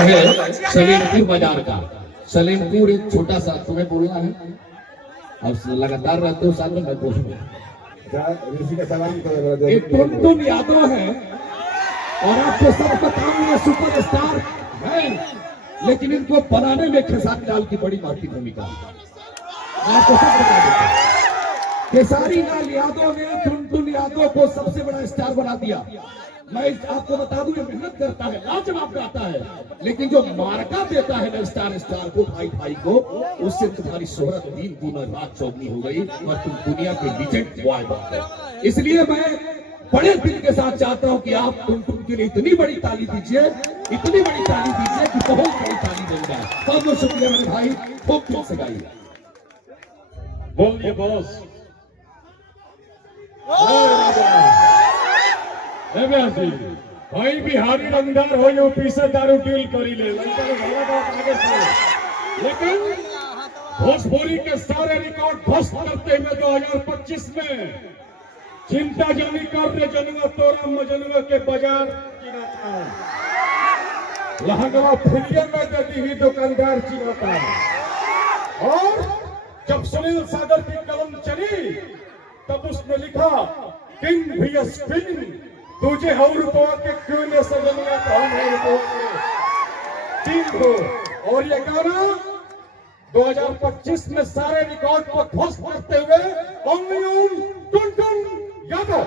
है सलेमपुर बाजार का। सलेमपुर एक छोटा सा, तुम्हें बोलना है, अब लगातार रहते हो साथ में, मैं बोलूंगा। एक टुनटुन यादव है और आपको सब पता है सुपरस्टार है, लेकिन इनको बनाने में खेसारी लाल की बड़ी महत्वपूर्ण भूमिका है। आपको सब बता देते हैं, खेसारी लाल यादव ने टुनटुन यादव को सबसे बड़ा स्टार बना दिया। मैं आपको बता दूं, ये मेहनत करता है, लाजवाब गाता है, लेकिन जो मार्का देता है ना स्टार को, भाई को, उससे तुम्हारी शोहरत दिन गुना रात चौगनी हो गई और तुम दुनिया के लीजेंड बॉय बन गए। इसलिए मैं बड़े दिल के साथ चाहता हूं कि आप टुनटुन के लिए इतनी बड़ी ताली दीजिए, इतनी बड़ी ताली दीजिए कि बहुत बड़ी ताली मिल जाए। बहुत बहुत शुक्रिया मेरे भाई, खूब दिल से गाइए। बोलिए बॉस। भाई बिहारी रंगदार हो, यूपी से दारू डील करी ले, लेकिन भोजपुरी के सारे रिकॉर्ड ध्वस्त करते हुए 2025 में चिंता जानी कर जनुआ तोरा मजनुआ के बाजार चिराता है, लहंगा फिलियम में देती हुई दुकानदार चिराता है। और जब सुनील सागर की कलम चली तब उसने लिखा किंग वीएस किंग, तुझे और रुपया के क्यों ने सजनिया को। और ये गाना 2025 में सारे रिकॉर्ड को ध्वस्त करते हुए टुनटुन यादव।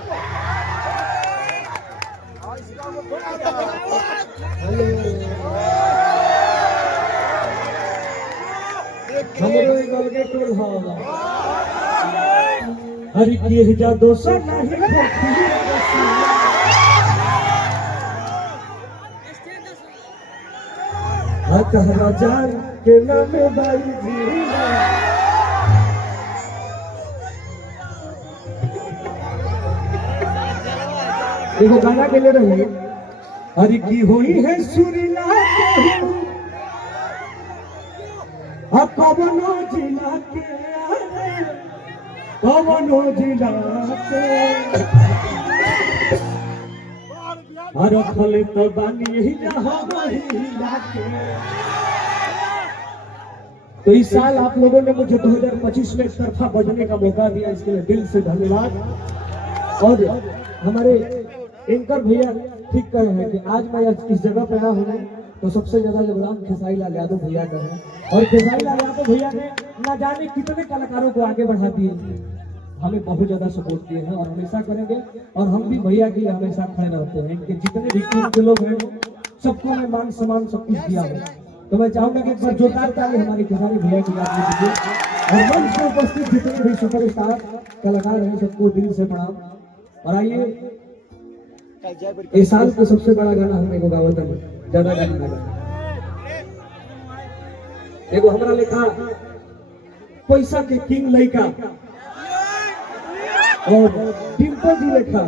हरि की जा दोसा नहीं हजार के नाम बाई देखो गाना के लिए रही हरि की हुई है सुरीला कवनो जिला के, कवनो जिला के हर फल तो बानी ही तो इस साल आप लोगों ने मुझे 2025 में एक तरफा बजने का मौका दिया, इसके लिए दिल से धन्यवाद। और हमारे एंकर भैया ठीक कहे हैं कि आज मैं इस जगह पे आया हूँ तो सबसे ज्यादा योगदान खेसारी लाल यादव भैया का है। और खेसारी लाल यादव भैया ने न जाने कितने कलाकारों को आगे बढ़ा दिए, हमें बहुत ज्यादा सपोर्ट किए हैं और हमेशा करेंगे। और हम भी भैया के लिए हमेशा खड़े रहते हैं, इनके जितने भी टीम के लोग हैं सबको मैं मान सम्मान सब कुछ दिया है। तो मैं चाहूंगा कि एक बार जोरदार ताली हमारे खेसारी भैया की याद में दीजिए। और मंच में उपस्थित जितने भी सुपरस्टार कलाकार हैं सबको दिल से प्रणाम। और आइए इस साल का सबसे बड़ा गाना हमने को गावत है, ज्यादा गाना देखो हमारा लिखा पैसा के किंग लड़का और टिम्पल जी लिखा